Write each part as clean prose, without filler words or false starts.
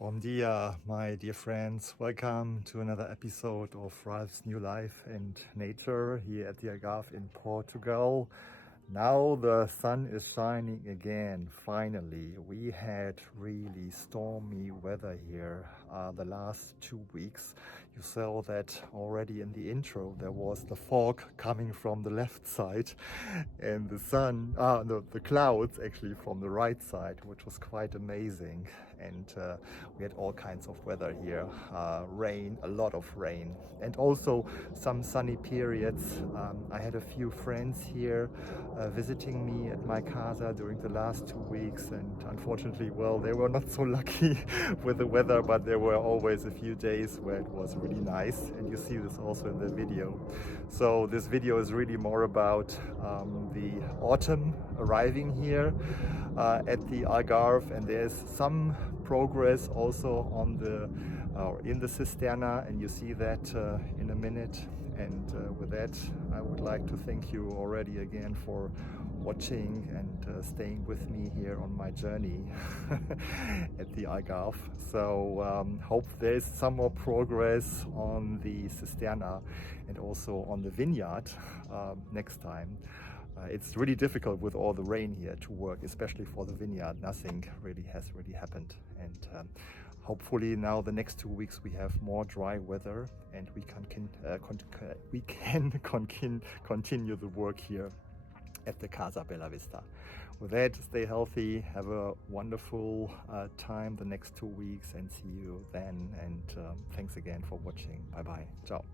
Bom dia, my dear friends. Welcome to another episode of Ralph's New Life and Nature here at the Algarve in Portugal. Now the sun is shining again, finally. We had really stormy weather here the last 2 weeks. You saw that already in the intro. There was the fog coming from the left side and the sun, the clouds actually from the right side, which was quite amazing. And we had all kinds of weather here, rain, a lot of rain, and also some sunny periods. I had a few friends here visiting me at my casa during the last 2 weeks, and unfortunately, well, they were not so lucky with the weather, but there were always a few days where it was really nice, and you see this also in the video. So this video is really more about the autumn arriving here at the Algarve, and there's some progress also on the in the cisterna, and you see that in a minute. And with that, I would like to thank you already again for watching and staying with me here on my journey at the Algarve. So hope there's some more progress on the cisterna and also on the vineyard next time. It's really difficult with all the rain here to work, especially for the vineyard. Nothing really has happened, and hopefully now the next 2 weeks we have more dry weather and we can continue the work here at the Casa Bella Vista. With that, stay healthy, have a wonderful time the next 2 weeks, and see you then. And thanks again for watching. Bye bye. Ciao.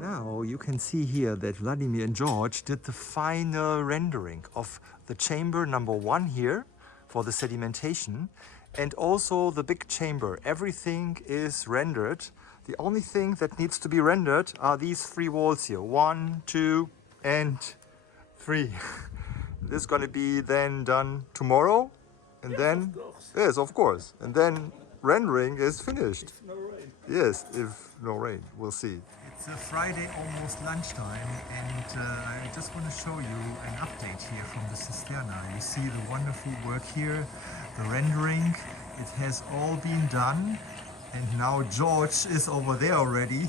Now you can see here that Vladimir and George did the final rendering of the chamber number 1 here for the sedimentation, and also the big chamber. Everything is rendered. The only thing that needs to be rendered are these 3 walls here. 1, 2, and 3. This is going to be then done tomorrow, and Yes, then of course. yes, of course, and then rendering is finished. No rain. Yes, if no rain, we'll see. It's a Friday, almost lunchtime, and I just want to show you an update here from the cisterna. You see the wonderful work here, the rendering. It has all been done, and now George is over there already,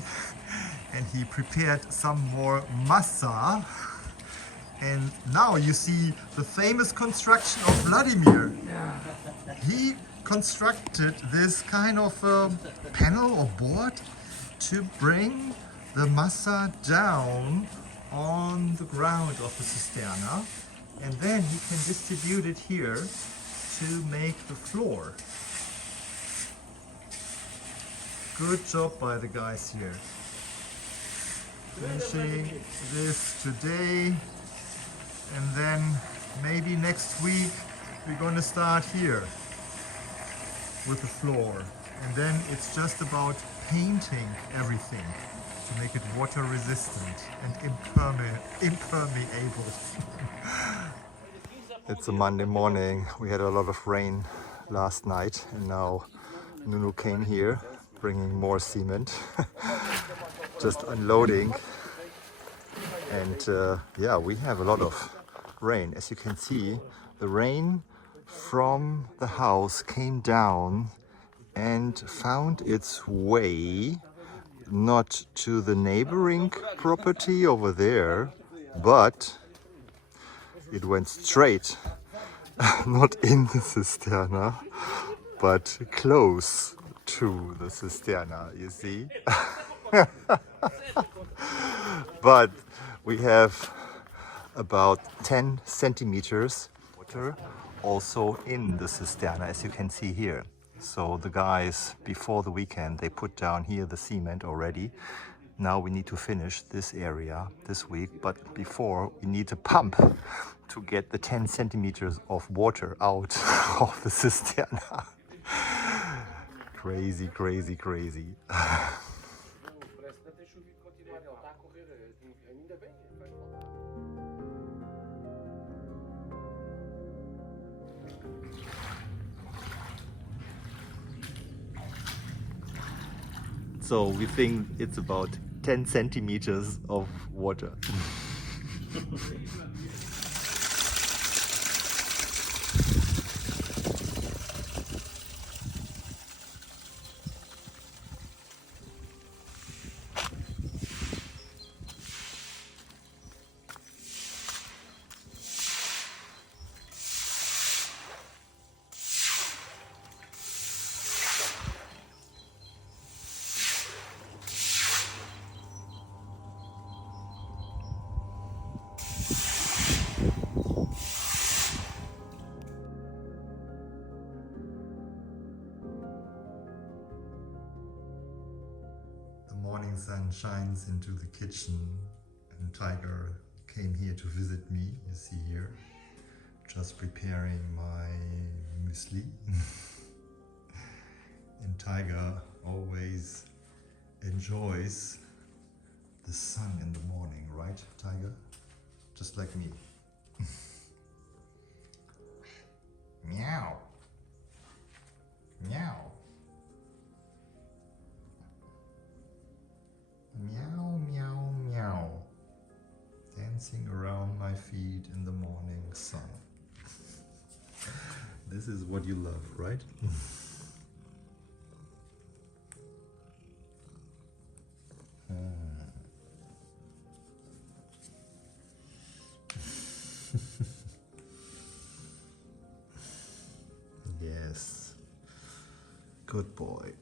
and he prepared some more massa. And now you see the famous construction of Vladimir. He constructed this kind of panel or board to bring the massa down on the ground of the cisterna, and then he can distribute it here to make the floor. Good job by the guys here. Finishing this today, and then maybe next week we're going to start here with the floor, and then it's just about painting everything to make it water resistant and impermeable. It's a Monday morning. We had a lot of rain last night, and now Nunu came here bringing more cement, just unloading. And yeah, we have a lot of rain. As you can see, the rain from the house came down and found its way not to the neighboring property over there, but it went straight, not in the cisterna, but close to the cisterna, you see. But we have about 10 centimeters water also in the cisterna, as you can see here. So the guys, before the weekend, they put down here the cement already. Now we need to finish this area this week, but before we need to pump to get the 10 centimeters of water out of the cisterna. Crazy, crazy, crazy. So we think it's about 10 centimeters of water. Morning sun shines into the kitchen and Tiger came here to visit me, you see here, just preparing my muesli. And Tiger always enjoys the sun in the morning, right Tiger? Just like me. Meow. Meow. Meow, meow, meow. Dancing around my feet in the morning sun. This is what you love, right? Yes. Good boy.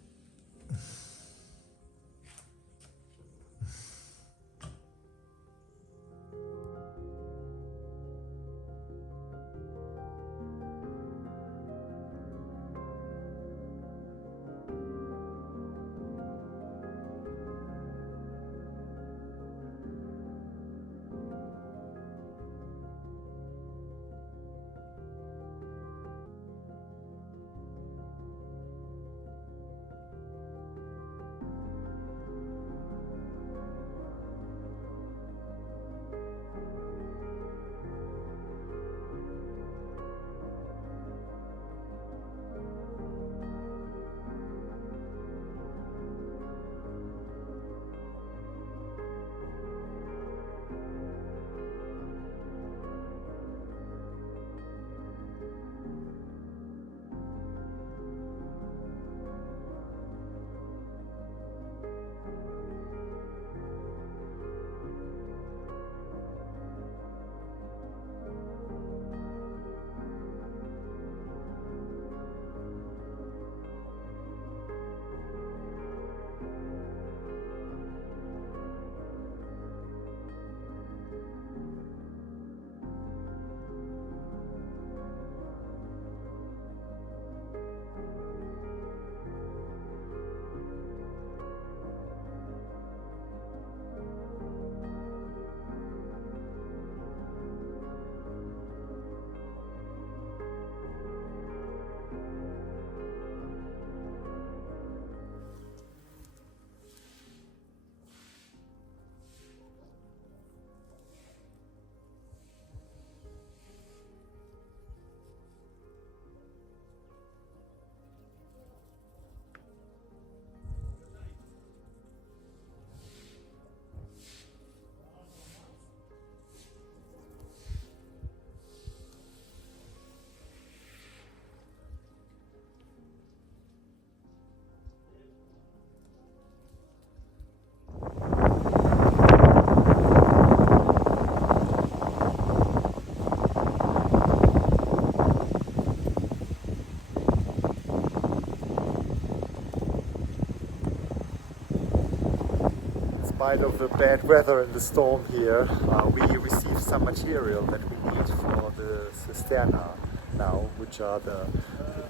spite of the bad weather and the storm here, we received some material that we need for the cisterna now, which are the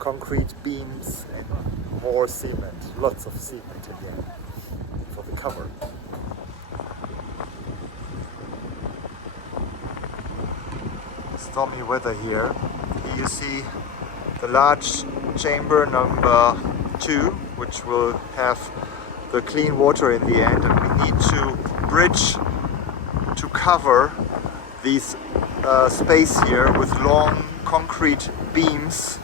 concrete beams and more cement, lots of cement again for the cover. Stormy weather here. Here you see the large chamber number 2, which will have the clean water in the end, and we need to bridge to cover these space here with long concrete beams,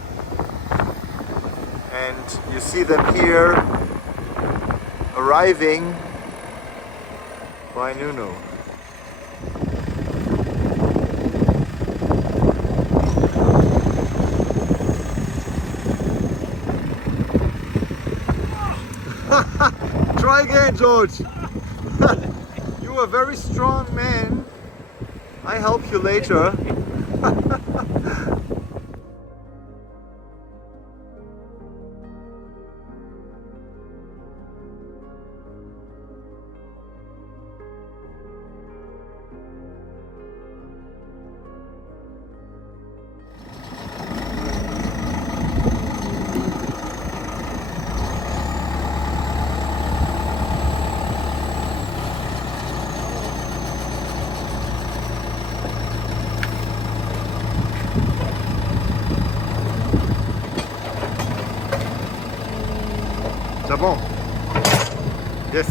and you see them here arriving by Nuno. Try again, George. You are a very strong man. I help you later. Tá bom? Yes.